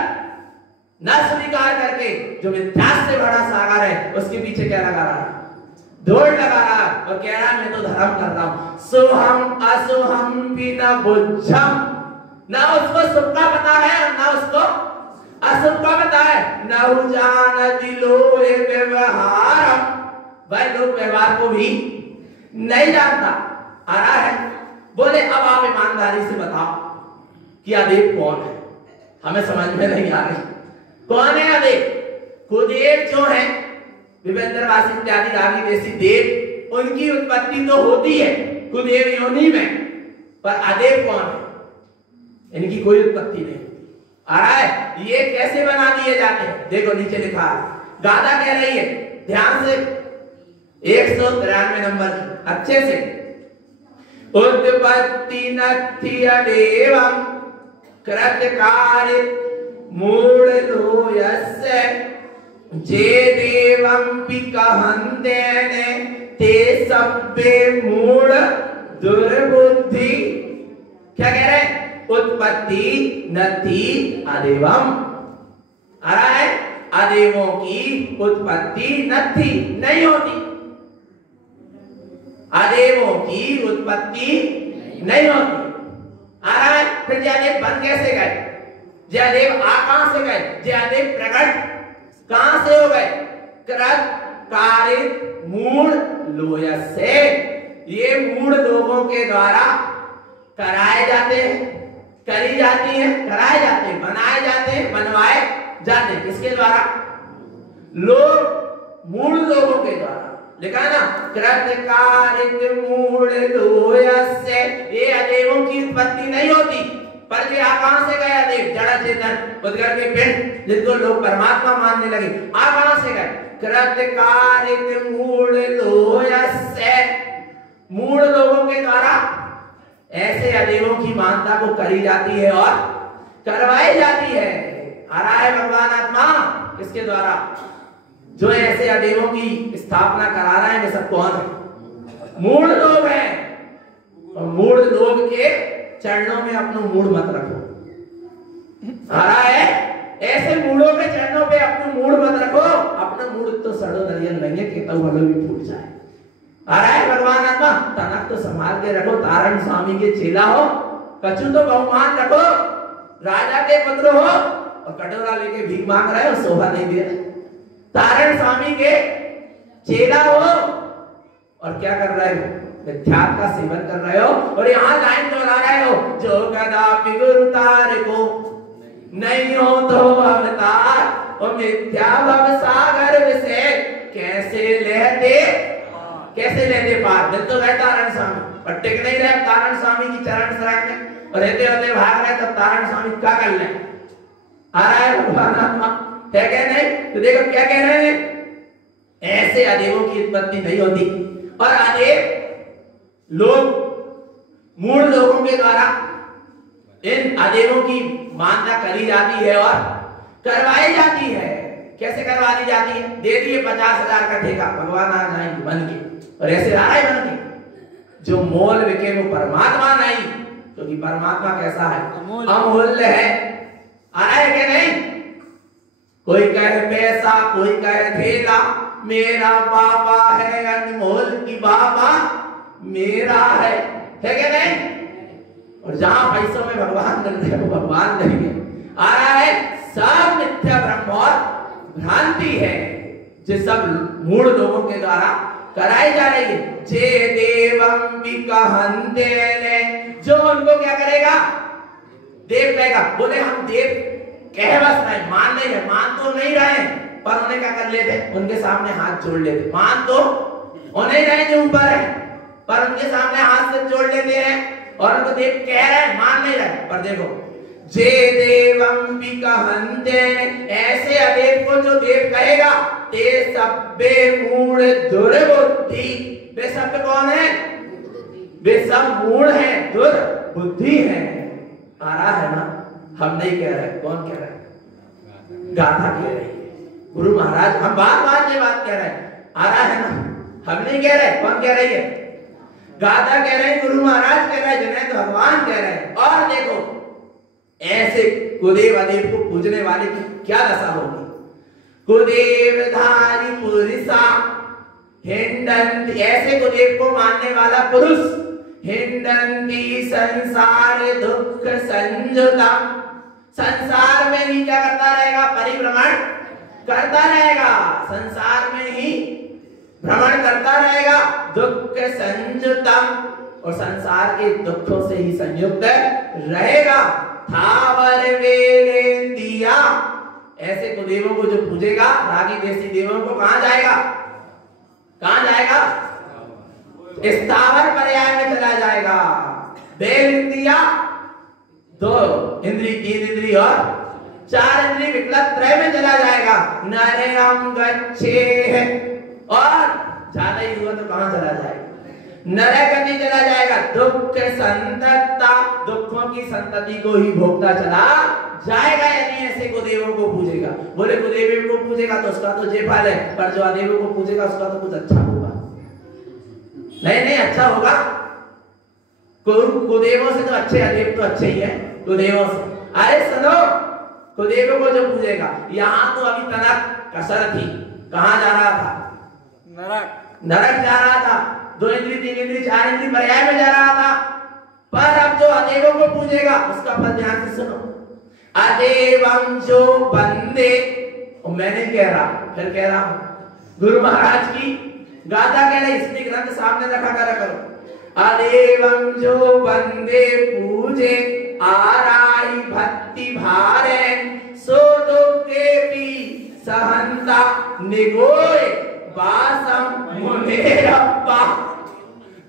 न स्वीकार करके जो मिथ्यास से बड़ा सागर है उसके पीछे क्या लगा रहा है? दौड़ लगा रहा है और कह रहा है मैं तो धर्म कर रहा हूं। सोहम असोहम बिना बुझम, ना उसको शुभ का पता है और ना उसको अशुभ का पता है। न जान दिलो व्यवहार, वह लोग व्यवहार को भी नहीं जानता। आ रहा है बोले अब आप ईमानदारी से बताओ कि अदेव कौन है? हमें समझ में नहीं आ रही कौन है अदेव। कुदेव जो है विवेंद्रवासी इत्यादि रागी देसी देव, उनकी उत्पत्ति तो होती है कुदेव योनि में, पर अदेव कौन है? इनकी कोई उत्पत्ति नहीं। आ रहा है ये कैसे बना दिए जाते हैं? देखो नीचे लिखा है, गाथा कह रही है ध्यान से 193 नंबर की अच्छे से। उत्पत्ति नथि अदेवम कृतकार्य मूल लोयस्य जे देवम पिकहन्ते ने ते सब्बे मूल दुर्बुद्धि। क्या कह रहे हैं? उत्पत्ति नथि अदेवम। आ रहा है अदेवों की उत्पत्ति नथि नहीं होती, अदेवों की उत्पत्ति नहीं होती। आ रहा है फिर जयदेव बन कैसे गए? जयदेव आ कहां से गए? जयदेव प्रकट कहां से हो गए? कृत कारित मूल लोय से। ये मूल लोगों के द्वारा कराए जाते हैं, करी जाती है, कराए जाते हैं, बनाए जाते हैं, बनवाए जाते हैं। किसके द्वारा? लोग मूल लोगों के द्वारा। लिखा है ना कृतकारित मूल लोयस्य। ये अदेवों की उत्पत्ति नहीं होती, पर ये कहां से गए अदेव? जड़ चेतन उद्गत के पिंड जिनको लोग परमात्मा मानने लगे, आ कहां से गए? कृतकारित मूल लोयस्य। मूल लोगों के द्वारा ऐसे अदेवों की मानता को करी जाती है और करवाई जाती है। आ रहा है भगवान आत्मा किसके द्वारा? जो ऐसे अदेवों की स्थापना करा रहा है वे सब कौन है? मूल लोग हैं। और मूल लोग के चरणों में अपना मूड मत रखो। आ रहा है ऐसे मूड़ों के चरणों पे अपना मूड मत रखो। अपना मूड तो सड़ो नरियल नहीं है कि तब भलो भी फूट जाए। आ रहा है भगवान आत्मा तनक तो संभाल के रखो। तारण स्वामी के चेला हो, कछु तो बहुमान रखो, राजा के पुत्र हो और कटोरा लेके भीख मांग रहे हो, शोभा नहीं दे रहे। तारण स्वामी के चेला हो और क्या कर रहे हो? मिथ्यात्व का सेवन कर रहे हो और यहाँ लाइन दोहरा रहे हो, जो कदापि गुरु तार को नहीं हो तो अवतार और मिथ्या भव सागर से कैसे लेते पार। दिल तो गए तारण स्वामी और टिक नहीं रहे तारण स्वामी की चरण शरण में और रहते होते भाग रहे, तब तारण स्वामी क्या कर ले आ रहा है भगवान आत्मा है क्या नहीं। तो देखो क्या कह रहे हैं, ऐसे अदेवों की उत्पत्ति नहीं होती और अदेव लोग मूल लोगों के द्वारा इन अदेवों की मान्यता करी जाती है और करवाई जाती है। कैसे करवा दी जाती है, दे दिए 50,000 का ठेका, भगवान आ जाएंगे बन के और ऐसे आ रहे बन के। जो मोल बिके वो परमात्मा नहीं, क्योंकि परमात्मा कैसा है, अमूल्य है। आ रहा है क्या नहीं। कोई कहे पैसा, कोई कहे थेला, मेरा बाबा है अनमोल की बाबा मेरा है क्या नहीं। और जहां पैसों में भगवान मिल रहे वो भगवान नहीं है। आ रहा है सब मिथ्या ब्रह्म और भ्रांति है, जो सब मूढ़ लोगों के द्वारा कराई जा रही है। जे देवम विकहन्ते ने, जो उनको क्या करेगा, देव कहेगा। बोले हम देव कह बस रहे, मान नहीं है, मान तो नहीं रहे, पर उन्हें क्या कर लेते, उनके सामने हाथ जोड़ लेते। मान तो उन्हें रहे जो ऊपर है, पर उनके सामने हाथ से जोड़ लेते हैं और उनको देव कह रहे हैं, मान नहीं रहे। पर देखो, जे देवम विकहन्ते, ऐसे अदेव को जो देव कहेगा, ते सब्बे मूढ़ दुर्बुद्धि। वे सब कौन है, वे सब मूढ़ हैं, दुर्बुद्धि हैं। आ रहा है ना, हम नहीं कह रहे, कौन कह रहा है, गाथा कह रही है, गुरु महाराज। हम बार-बार ये बात कह रहे हैं, आ रहा है ना, हम नहीं कह रहे, कौन कह रही है, गाथा कह रहे हैं, गुरु महाराज कह रहे हैं, जिन्हें तो भगवान कह रहे हैं। और देखो ऐसे कुदेव अदेव को पूजने वाले की क्या दशा होगी। कुदेव धारी पुरुषा हिंडंती, ऐसे कुदेव को मानने वाला पुरुष हिंडंती संसार दुख संजुता, संसार में ही क्या करता रहेगा, परिभ्रमण करता रहेगा, संसार में ही भ्रमण करता रहेगा। दुख संजुतम, और संसार के दुखों से ही संयुक्त रहेगा। थावर वेलेंदिया, ऐसे कुदेवों को जो पूजेगा, रागी देसी देवों को कहां जाएगा, कहां जाएगा, स्थावर पर्याय में चला जाएगा। वेलेंदिया, 2 इंद्री, 3 इंद्री और 4 इंद्री विकल्प त्रय में चला जाएगा। नरयम गच्छे, और ज्यादा ही हुआ तो कहां चला जाएगा, नरक गति चला जाएगा। दुख संतता, दुखों की संतति को ही भोगता चला जाएगा, यानी ऐसे कुदेवों को पूजेगा। बोले कुदेव को पूजेगा तो उसका तो जे फल है, पर जो अदेवों को पूजेगा उसका तो कुछ अच्छा होगा। नहीं अच्छा होगा, कुदेवों से तो अच्छे, अदेव तो अच्छे ही है कुदेवों से। अरे सुनो, कुदेवों को जो पूजेगा, यहाँ तो अभी तनक कसर थी, कहाँ जा रहा था, नरक जा रहा था। 2 इंद्री, 3 इंद्री, 4 इंद्री पर्याय में जा रहा था। पर अब जो अदेवों को पूजेगा उसका फल ध्यान से सुनो। अदेवम जो बंदे, और मैं नहीं कह रहा, फिर कह रहा हूं, गुरु महाराज की गाथा कह रही, इसलिए ग्रंथ सामने रखा करो। अदेवम जो बंदे पूजे आराई भक्ति भारे, सो दुखे भी सहंता निगोए वासम मुनेरप्पा।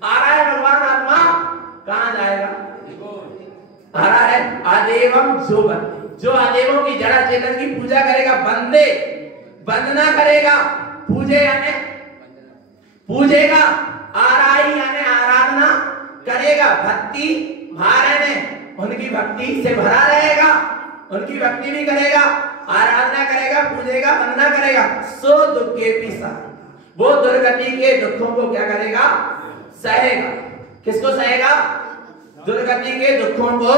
आ रहा है भगवान आत्मा, कहां जाएगा, आ रहा है अदेवम जो बंदे, जो अदेवों की जड़ा चेतन की पूजा करेगा, बंदे वंदना करेगा, पूजे यानी पूजेगा, आराई यानी आराधना करेगा, भक्ति भारे, उनकी भक्ति से भरा रहेगा, उनकी भक्ति भी करेगा, आराधना करेगा, पूजेगा, वंदना करेगा। सो दुखे पिसा, वो दुर्गति के दुखों को क्या करेगा, सहेगा। किसको सहेगा, दुर्गति के दुखों को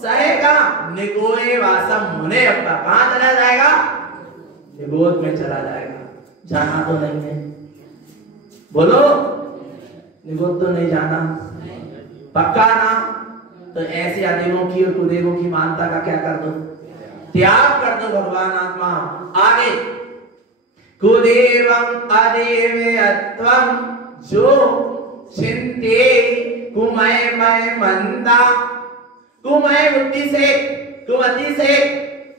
सहेगा। निगोए वासम मुने, अपना कहां चला जाएगा, निगोद में चला जाएगा। जाना तो नहीं है, बोलो, निगोद तो नहीं जाना, पक्का ना। तो ऐसे अदेवों की और कुदेवों की मानता का क्या कर दो, त्याग कर दो। भगवान आत्मा आगे, कुदेवम अदेवत्वम, जो चिंते कुमय मय मंदा, कुमय बुद्धि से, कुमति से,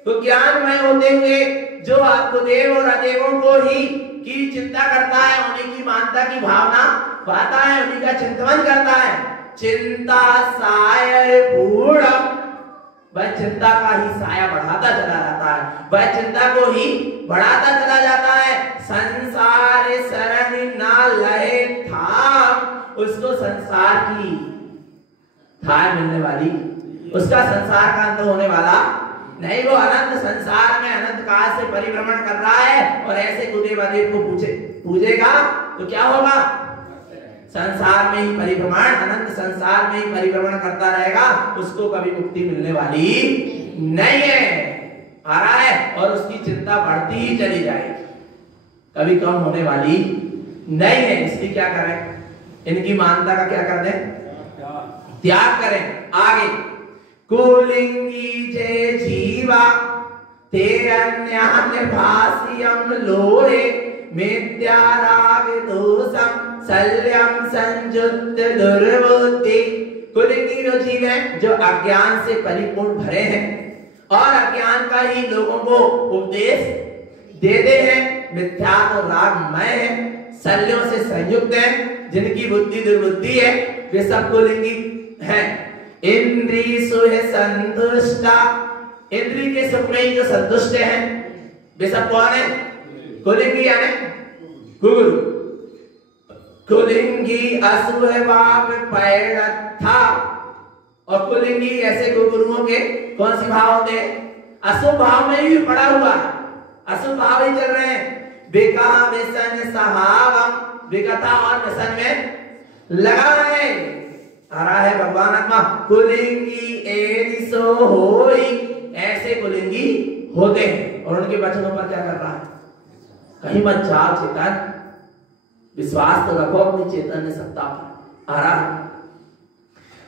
तो ज्ञानमय होते हुए जो आपको देव और अदेवों को ही की चिंता करता है, उन्हीं की मानता की भावना पाता है, उन्हीं का चिंतन करता है। चिंता साय पूर्ण, वह चिंता का ही साया बढ़ाता चला जाता है, वह चिंता को ही बढ़ाता चला जाता है। संसार शरण ना लहे थाम, उसको संसार की थाह मिलने वाली, उसका संसार का अंत होने वाला नहीं, वो अनंत संसार में अनंत काल से परिभ्रमण कर रहा है और ऐसे गुदे बदेव को पूजेगा तो क्या होगा? संसार में ही परिभ्रमण, अनंत संसार में ही परिभ्रमण करता रहेगा, उसको कभी मुक्ति मिलने वाली नहीं है। आ रहा है और उसकी चिंता बढ़ती ही चली जाएगी, कभी कम होने वाली नहीं है। इसलिए क्या करें? इनकी मानता का क्या कर दें? त्याग करें। आगे कुलिंगी जे जीवा ते अन्यान्य भाष्यम लोरे मिथ्या राग दोषम शल्यम संयुक्त दुर्बुद्धि। कुलिंगी जो जीव है जो अज्ञान से परिपूर्ण भरे हैं और अज्ञान का ही लोगों को उपदेश देते हैं, मिथ्या तो रागमय है, शल्यों से संयुक्त है, जिनकी बुद्धि दुर्बुद्धि है, वे सब कुलिंगी हैं। इंद्री सुहे संतुष्टा, इंद्री के सुख में ही जो संतुष्ट हैं वे सब कौन है? कुलिंगी यानी कुगुरु। कुलिंगी असुह भाव पैरथा, और कुलिंगी ऐसे कुगुरुओं के कौन सी भाव होते हैं? अशुभ भाव में ही पड़ा हुआ है, अशुभ भाव ही चल रहे हैं। बेका व्यसन सहावम, बेकता और व्यसन में लगा है। आ रहा है भगवान आत्मा। कुलिंगी एरिसो होई, ऐसे कुलिंगी होते हैं। और उनके वचनों पर क्या कर रहा है? कहीं मत जाओ चेतन, विश्वास तो रखो अपनी चेतन सत्ता पर। आ रहा है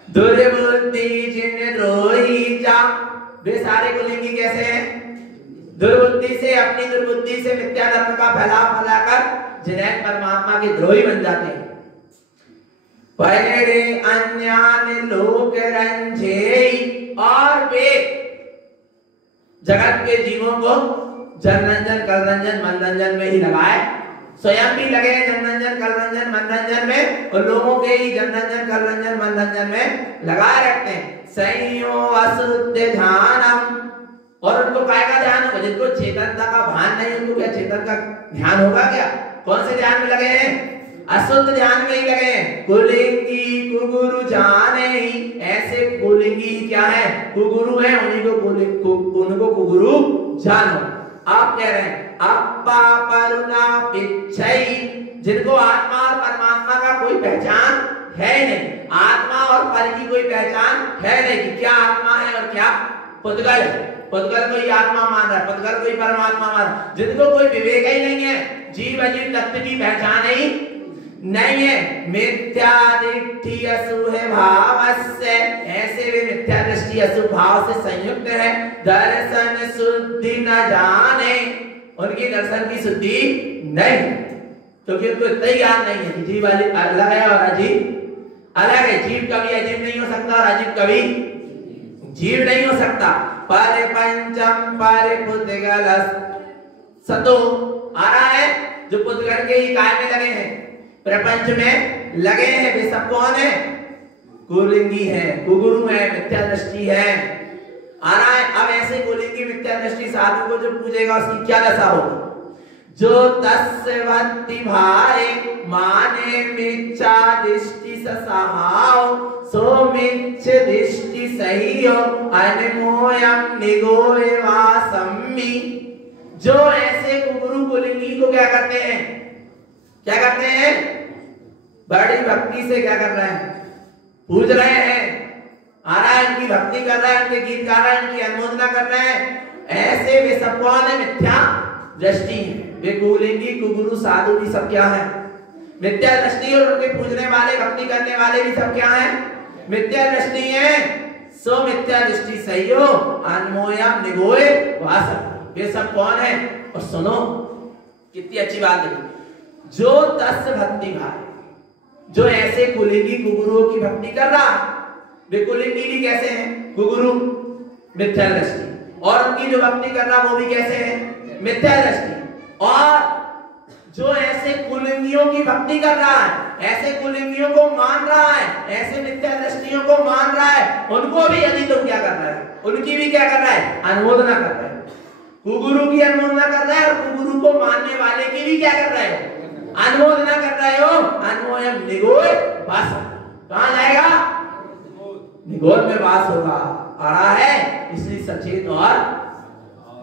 दुर्बुद्धि जिन द्रोही जा, वे सारे कुलिंगी कैसे हैं? दुर्बुद्धि से, अपनी दुर्बुद्धि से मिथ्या धर्म का फैलाकर जिन्हें परमात्मा के द्रोही बन जाते हैं। पहले अन्यान लोक रंझे, और वे जगत के जीवों को जनरंजन कलरंजन मनरंजन में ही लगाए, स्वयं भी लगे जनरंजन कलरंजन मनरंजन में, और लोगों के ही जनरंजन कलरंजन मनरंजन में लगाए रखते हैं। संयो अशुद्ध ध्यानम, और उनको काय का ध्यान होगा? जिनको चेतनता का भान नहीं, उनको क्या चेतन का ध्यान होगा क्या? कौन से ध्यान में लगे हैं? अशुद्ध ध्यान में ही लगे हैं। कुलिंगी कुगुरु जाने ही, ऐसे कुलिंगी क्या है? कुगुरु है, उन्हीं को उनको कुगुरु जानो। आप कह रहे हैं अप्पा परुना पिच्छई, जिनको आत्मा और परमात्मा का कोई पहचान है नहीं, आत्मा और पर की कोई पहचान है नहीं कि क्या आत्मा है और क्या पुद्गल है। पुद्गल को ही आत्मा मान रहा है, पुद्गल को ही परमात्मा मान रहा है, जिनको कोई विवेक ही नहीं है, जीव अजीव तत्व की पहचान ही नहीं है। मिथ्या दृष्टि अशुभ भावस्य, ऐसे वे मिथ्या दृष्टि अशुभ भाव से संयुक्त है। दर्शन शुद्धि न जाने, उनकी दर्शन की शुद्धि नहीं, क्योंकि उनको इतना ही ज्ञान नहीं है कि जीव अलग है और अजीब अलग है। जीव कभी अजीब नहीं हो सकता और अजीब कभी जीव नहीं हो सकता। पर पंचम पर पुद्गल सतो, आ रहा है जो पुद्गल के ही काय में लगे हैं, प्रपंच में लगे हैं, वे सब कौन है? कुलिंगी है, कुगुरु है, मिथ्या दृष्टि है। आ रहा है अब ऐसे कुलिंगी मिथ्या दृष्टि साधु को जो पूजेगा उसकी क्या दशा होगी? जो तस्य भक्ति भारे माने मिच्छा दृष्टि सहाव, सो मिच्छ दृष्टि सही हो अनमोयम निगोय वासम्मि। जो ऐसे कुगुरु कुलिंगी को क्या करते हैं? क्या करते हैं? बड़ी भक्ति से क्या कर रहे हैं? पूज रहे हैं। आ रहा है इनकी भक्ति कर रहा है, इनके गीत गा रहा है, इनकी अनुमोदना कर रहे हैं। ऐसे वे सब कौन है? मिथ्या दृष्टि है। वे कुलिंगी कुगुरु साधु भी सब क्या है? मिथ्या दृष्टि। और उनके पूजने वाले भक्ति करने वाले भी सब क्या है? मिथ्या दृष्टि है। सो मिथ्या दृष्टि सही हो अनमोयम निगोय वासम, वे सब कौन है? और सुनो कितनी अच्छी बात है, जो तस्य भक्ति भाव, जो ऐसे कुलिंगी गुगुरुओं की भक्ति कर रहा है, वे कुलिंगी भी कैसे हैं? गुगुरु मिथ्या दृष्टि, और उनकी जो भक्ति कर रहा वो भी कैसे है? मिथ्या दृष्टि। और जो ऐसे कुलिंगियों की भक्ति कर रहा है, ऐसे कुलिंगियों को मान रहा है, ऐसे मिथ्या दृष्टियों को मान रहा है, उनको भी यदि तो क्या कर रहा है? उनकी भी क्या कर रहा है? अनुमोदना कर रहा है। कुगुरु की अनुमोदना कर रहा है, और कुगुरु को मानने वाले की भी क्या कर रहे हो? अनुमोदना कर रहे हो। अन्वयम निगोय वास, कहां जाएगा? निगोय में वास होगा। आ रहा है, इसलिए सचेत और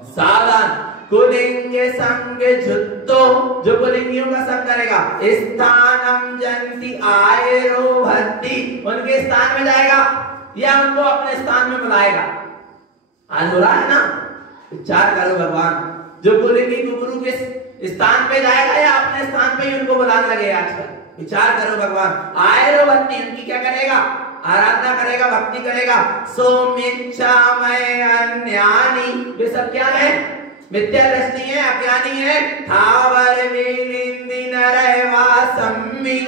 सावधान। कुलिंग संग जुत्तो, जो कुलिंगियों का संग करेगा, स्थानम जंति आयरो भक्ति, उनके स्थान में जाएगा या उनको अपने स्थान में बुलाएगा। आज हो रहा है ना, विचार करो भगवान। जो कुलिंगी गुरु के स्थान पे जाएगा या अपने स्थान पे ही उनको बुलाने लगेगा आजकल। विचार करो भगवान। आयरो भक्ति, उनकी क्या करेगा? आराधना करेगा, भक्ति करेगा। सोमिच्छा मैं अन्यानी, वे सब क्या है? मिथ्या दृष्टि है, अज्ञानी है। थावर विलिंदी नरवा सम्मी,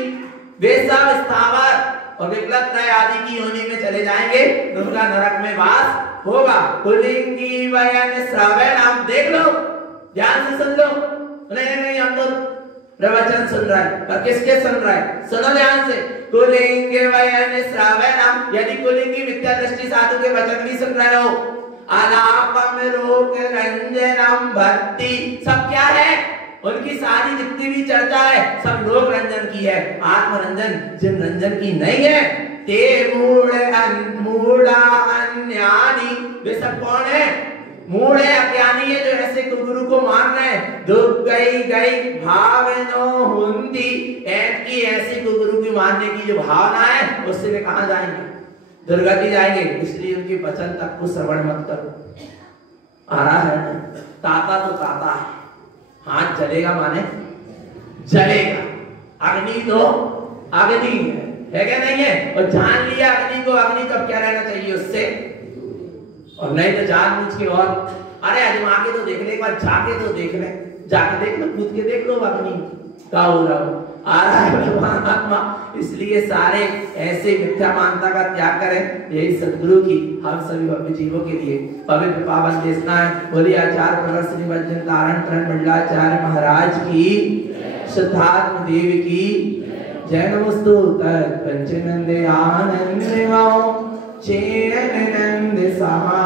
वे सब स्थावर और विकलत्रय आदि की योनि में चले जाएंगे, उनका नरक में वास होगा। कुलिंगी वयन श्रवणम, देख लो, ध्यान से सुन लो। नहीं हम तो प्रवचन सुन रहा है, पर किसके सुन रहा है? सुनो ध्यान से। कुलिंग वयन श्रवणम, यदि कुलिंगी मिथ्या दृष्टि साधु के वचन भी सुन रहे हो। अनापम रोग रंजनम भक्ति, सब क्या है? उनकी सारी जितनी भी चर्चा है सब लोक रंजन की है, आत्मरंजन जिन रंजन की नहीं है। ते मूढ़ा अन्यानी, वे सब कौन है? मूढ़ है, अज्ञानी है, जो ऐसे गुरु को मान रहे हैं। दुख गई गई भावनो हुंदी, ऐसी गुरु की मानने की जो भावना है, उससे वे कहां जाएंगे? दुर्गति जाएंगे। इसलिए उनके वचन तक को श्रवण मत करो। आ रहा है ताता तो ताता है, हाथ जलेगा माने जलेगा, अग्नि तो अग्नि है क्या नहीं है? और जान लिया अग्नि को, अग्नि तो अब क्या रहना चाहिए उससे? और नहीं तो जान बूझ के और अरे आजमा के तो देख ले, एक बार जाके तो देख ले, जाके देख लो, कूद के देख लो अग्नि क्या हो रहा हो। आ रहा है भगवान आत्मा। इसलिए सारे ऐसे मिथ्या मानता का त्याग करें, यही सद्गुरु की हम सभी भव्य जीवों के लिए पवित्र पावन देशना है। बोलिए आचार्य प्रवर श्री वज्जन तारण प्रण मंडलाचार्य महाराज की, सिद्धार्थ देव की जय। नमस्तु तत् पंचनंदे आनंद चेन नंद सहा